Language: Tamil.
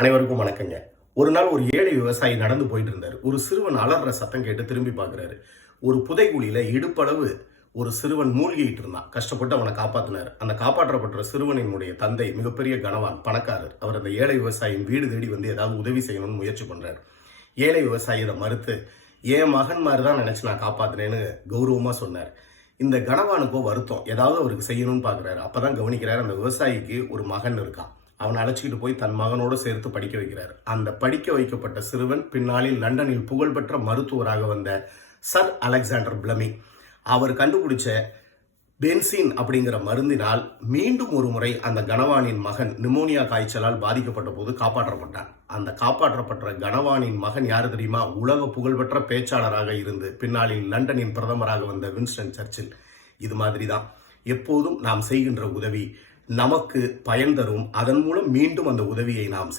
அனைவருக்கும் வணக்கங்க. ஒரு நாள் ஒரு ஏழை விவசாயி நடந்து போயிட்டு இருந்தாரு. ஒரு சிறுவன் அலற சத்தம் கேட்டு திரும்பி பார்க்கிறாரு. ஒரு புதைகுழியில இடுப்பளவு ஒரு சிறுவன் மூழ்கிட்டு இருந்தான். கஷ்டப்பட்டு அவனை காப்பாத்தினார். அந்த காப்பாற்றப்பட்ட சிறுவனினுடைய தந்தை மிகப்பெரிய கனவான், பணக்காரர். அவர் அந்த ஏழை விவசாயியின் வீடு தேடி வந்து ஏதாவது உதவி செய்யணும்னு முயற்சி பண்றாரு. ஏழை விவசாயி இதை மறுத்து, என் மகன் மாதிரி தான் நினைச்சு நான் காப்பாத்தினேன்னு கௌரவமா சொன்னார். இந்த கனவானுக்கோ வருத்தம், ஏதாவது அவருக்கு செய்யணும்னு பாக்குறாரு. அப்பதான் கவனிக்கிறார், அந்த விவசாயிக்கு ஒரு மகன் இருக்கான். அவனை அழைச்சிக்கிட்டு போய் தன் மகனோடு சேர்த்து படிக்க வைக்கிறார். அந்த படிக்க வைக்கப்பட்ட சிறுவன் பின்னாளில் லண்டனில் புகழ்பெற்ற மருத்துவராக வந்த சர் அலெக்சாண்டர் பிளமிங். அவர் கண்டுபிடிச்ச பென்சின் அப்படிங்கிற மருந்தினால் மீண்டும் ஒரு முறை அந்த கனவானின் மகன் நிமோனியா காய்ச்சலால் பாதிக்கப்பட்ட போது காப்பாற்றப்பட்டான். அந்த காப்பாற்றப்பட்ட கனவானின் மகன் யாரு தெரியுமா? உலக புகழ்பெற்ற பேச்சாளராக இருந்து பின்னாளில் லண்டனின் பிரதமராக வந்த வின்ஸ்டன் சர்ச்சில். இது மாதிரிதான் எப்போதும் நாம் செய்கின்ற உதவி நமக்கு பயன் தரும். அதன் மூலம் மீண்டும் அந்த உதவியை நாம்